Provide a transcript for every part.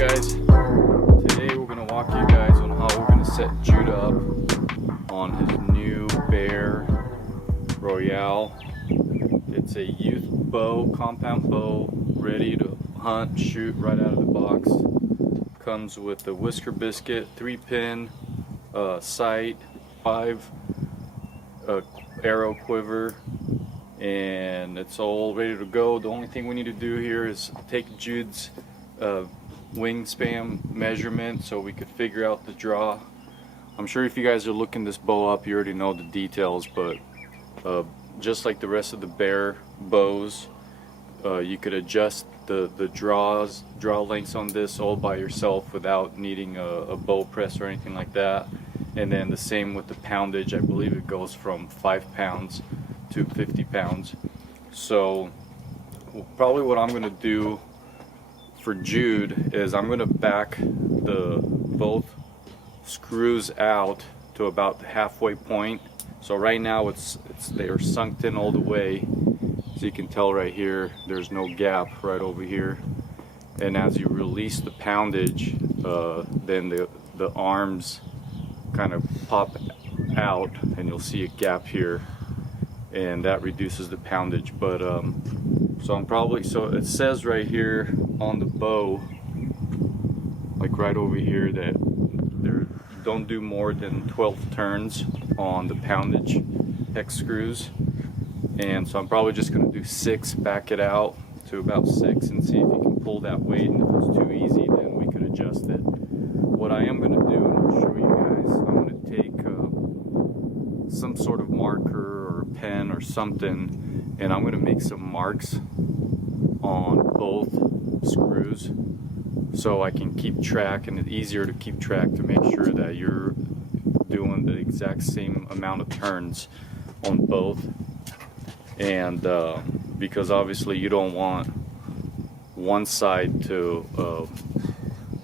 guys? Today we're going to walk you guys on how we're going to set Jude up on his new Bear Royale. It's a youth bow, compound bow, ready to hunt, shoot right out of the box. Comes with a whisker biscuit, 3-pin sight, 5 arrow quiver, and it's all ready to go. The only thing we need to do here is take Jude's wingspan measurement so we could figure out the draw. I'm sure if you guys are looking this bow up, you already know the details, but just like the rest of the Bear bows, you could adjust the draw lengths on this all by yourself without needing a bow press or anything like that. And then the same with the poundage. I believe it goes from 5 pounds to 50 pounds. So probably what I'm going to do for Jude is I'm going to back both screws out to about the halfway point. So right now they are sunk in all the way. So you can tell right here there's no gap right over here. And as you release the poundage, then the arms kind of pop out and you'll see a gap here, and that reduces the poundage. But so it says right here on the bow, like right over here, that there don't do more than 12 turns on the poundage hex screws. And so I'm probably just going to do 6, back it out to about 6 and see if you can pull that weight, and if it's too easy then we could adjust it. What I am going to do, and I'll show you guys, I'm going to take some sort of marker or a pen or something, and I'm going to make some marks on both screws so I can keep track, and it's easier to keep track to make sure that you're doing the exact same amount of turns on both. And because obviously you don't want one side to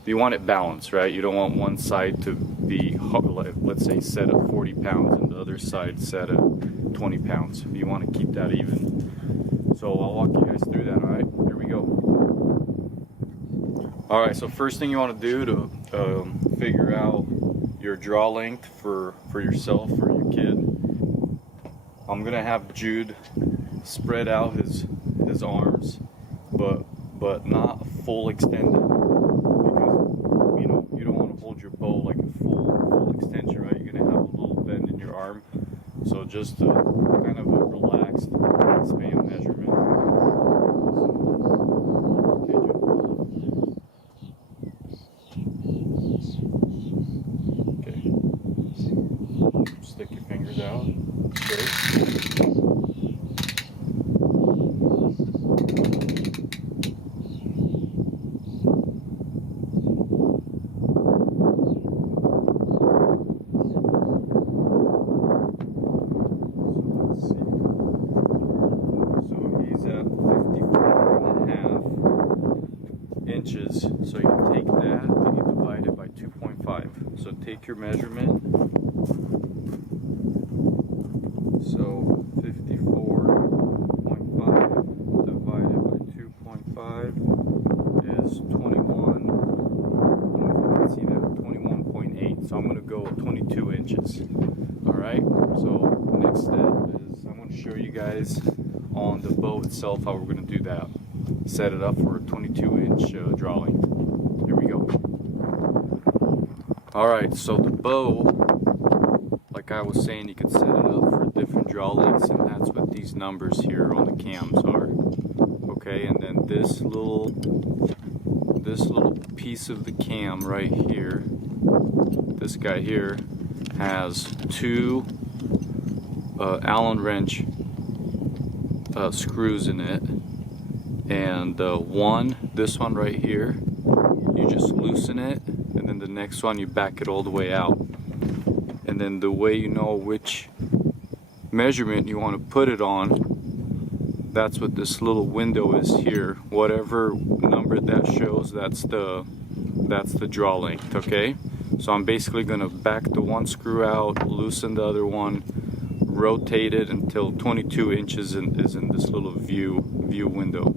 you want it balanced, right? You don't want one side to be, let's say, set at 40 pounds and the other side set at 20 pounds. You want to keep that even. So I'll walk you guys through that. All right, here we go. All right, so first thing you want to do to figure out your draw length for yourself or your kid, I'm gonna have Jude spread out his arms, but not full extended, because you don't want to hold your bow like a full extension, right? You're gonna have a little bend in your arm, so just kind of a relaxed span measurement. Okay, stick your fingers out. Okay. Inches, so you take that and you divide it by 2.5. So take your measurement. So 54.5 divided by 2.5 is 21. I don't know if you can see that, 21.8. So I'm going to go 22 inches. Alright, so next step is I'm going to show you guys on the bow itself how we're going to do that. Set it up for a 22-inch draw length. Here we go. Alright, so the bow, like I was saying, you can set it up for different draw lengths, and that's what these numbers here on the cams are. Okay, and then this little piece of the cam right here, this guy here, has 2 Allen wrench screws in it. And this one right here, you just loosen it, and then the next one you back it all the way out. And then the way you know which measurement you want to put it on, that's what this little window is here. Whatever number that shows, that's the draw length. Okay, so I'm basically going to back the one screw out, loosen the other one, rotate it until 22 inches is in this little view window.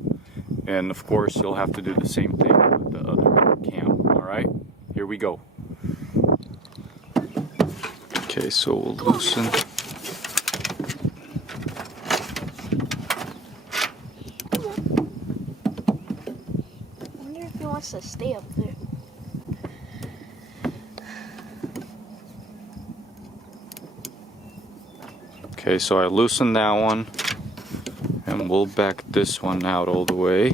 And of course you'll have to do the same thing with the other cam. we go. Okay, so we'll loosen. I wonder if he wants to stay up there. Okay, so I loosened that one, and we'll back this one out all the way.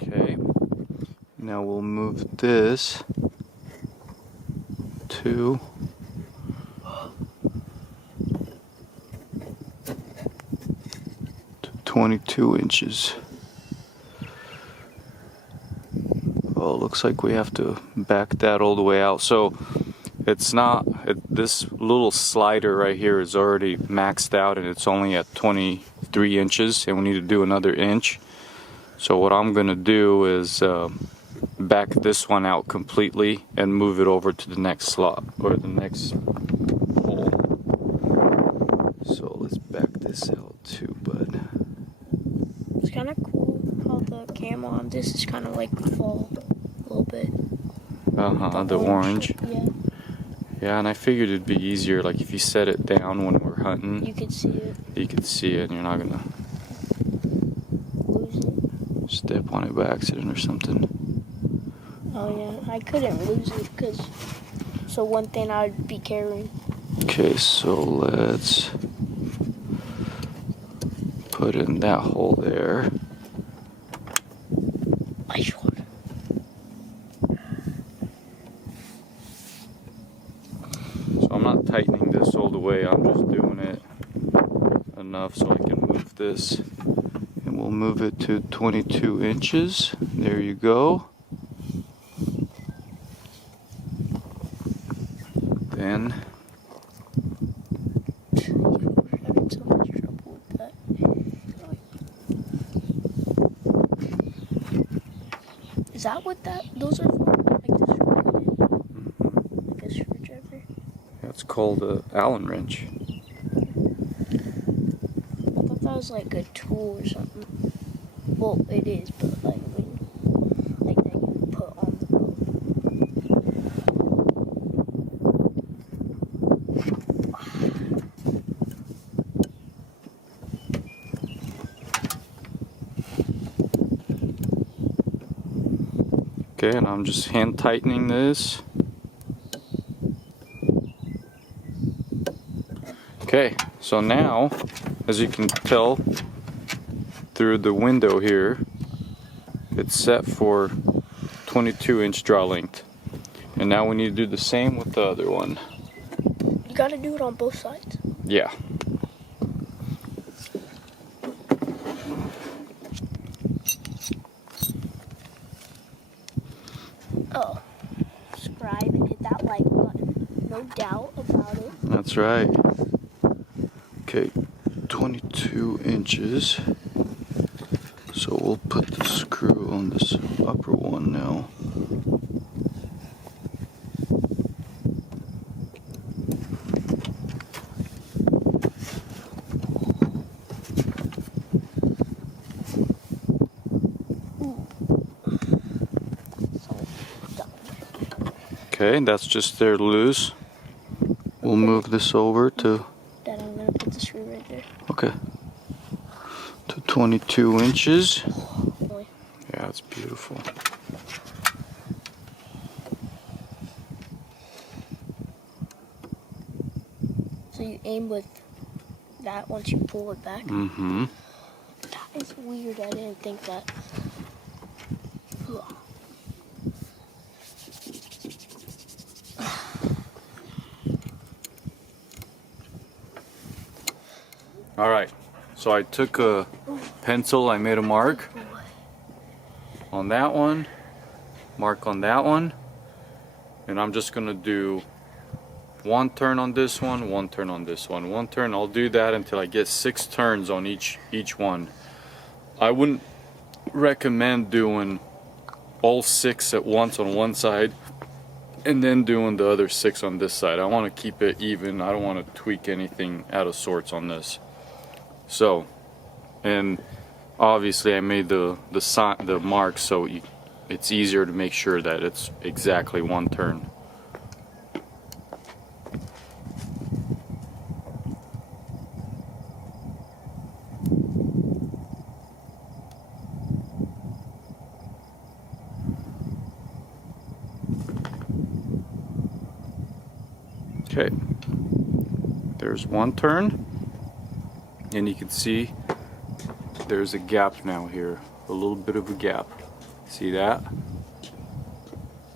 Okay, now we'll move this to 22 inches. Oh, looks like we have to back that all the way out. So it's not, this little slider right here is already maxed out and it's only at 23 inches and we need to do another inch. So what I'm gonna do is back this one out completely and move it over to the next slot or the next hole. So let's back this out too, bud. It's kind of cool how the camera on this is kind of like fall a little bit. The orange. Yeah. Yeah, and I figured it'd be easier, like if you set it down when we're hunting. You could see it. You could see it and you're not gonna Lose it. step on it by accident or something. Oh yeah, I couldn't lose it because so one thing I'd be carrying. Okay, so let's put in that hole there. So I'm not tightening this all the way, I'm just doing it enough so I can move this. And we'll move it to 22 inches. There you go. Then Having so much trouble with that. Is that what those are for? Like the screwdriver? Like a screwdriver? that's called an Allen wrench. I thought that was like a tool or something. Well, it is, but like, I mean, like that you put on the boat. Okay, and I'm just hand tightening this. Okay, so now, as you can tell through the window here, it's set for 22-inch draw length. And now we need to do the same with the other one. You gotta do it on both sides. Yeah. Oh, scribe and hit that like button. No doubt about it. That's right. Okay, 22 inches. So we'll put the screw on this upper one now. Okay, that's just there loose. We'll move this over to, Dad, I'm gonna put the screw right there. okay, to 22 inches. Boy. Yeah, it's beautiful. So you aim with that once you pull it back? Mm-hmm. That is weird, I didn't think that. All right, so I took a pencil, I made a mark on that one, mark on that one, and I'm just gonna do one turn on this one, one turn on this one, one turn. I'll do that until I get 6 turns on each one. I wouldn't recommend doing all 6 at once on one side and then doing the other 6 on this side. I want to keep it even. I don't want to tweak anything out of sorts on this. So, and obviously I made the mark so it's easier to make sure that it's exactly 1 turn. Okay, there's 1 turn, and you can see there's a gap now here, a little bit of a gap. See that?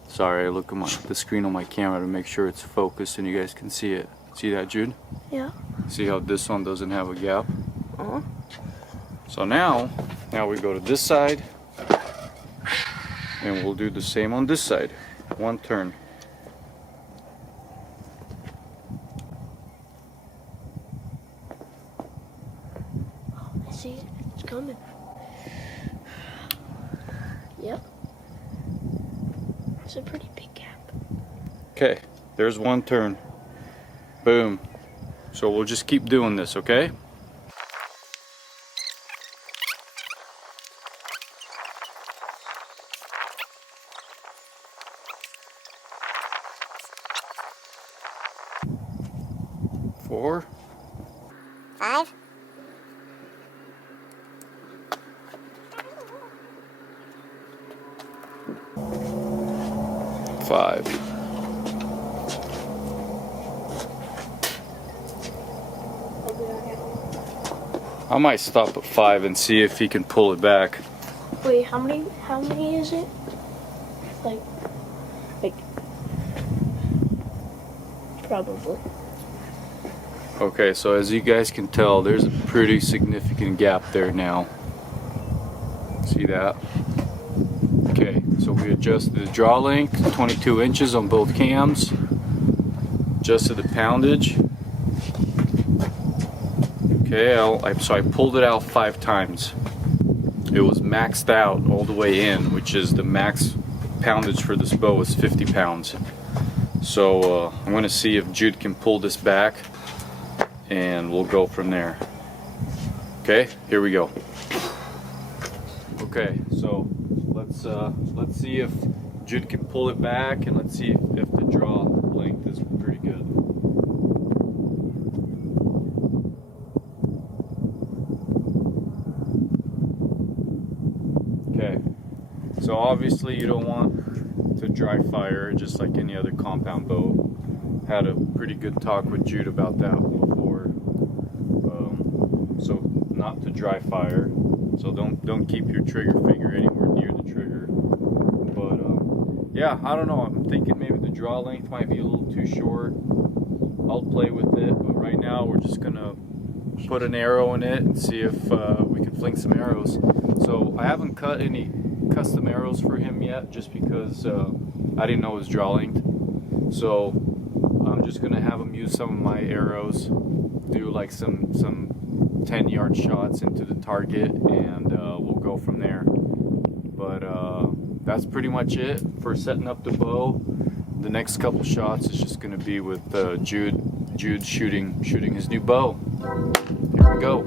Sorry, I look at the screen on my camera to make sure it's focused and you guys can see it. See that, Jude? Yeah. See how this one doesn't have a gap? Uh-huh. So now we go to this side, and we'll do the same on this side. 1 turn. See, it's coming. Yep. It's a pretty big gap. Okay, there's 1 turn. Boom. So we'll just keep doing this, okay? Four. 5. 5. I might stop at 5 and see if he can pull it back. Wait, how many is it? Like probably. Okay, so as you guys can tell, there's a pretty significant gap there now. See that? Okay, so we adjusted the draw length, 22 inches on both cams. Adjusted the poundage. Okay, so I pulled it out 5 times. It was maxed out all the way in, which is the max poundage for this bow is 50 pounds. So I'm going to see if Jude can pull this back, and we'll go from there. Okay, here we go. Okay, so let's see if Jude can pull it back, and let's see if the draw length is pretty good. Okay, so obviously you don't want to dry fire just like any other compound bow. Had a pretty good talk with Jude about that before. So not to dry fire. So don't keep your trigger finger anywhere near the trigger. But yeah, I don't know. I'm thinking maybe the draw length might be a little too short. I'll play with it, but right now we're just gonna put an arrow in it and see if we can fling some arrows. So I haven't cut any custom arrows for him yet, just because I didn't know his draw length. So I'm just gonna have him use some of my arrows, do like some 10-yard shots into the target, and we'll go from there. But that's pretty much it for setting up the bow. The next couple shots is just gonna be with Jude shooting his new bow. Here we go.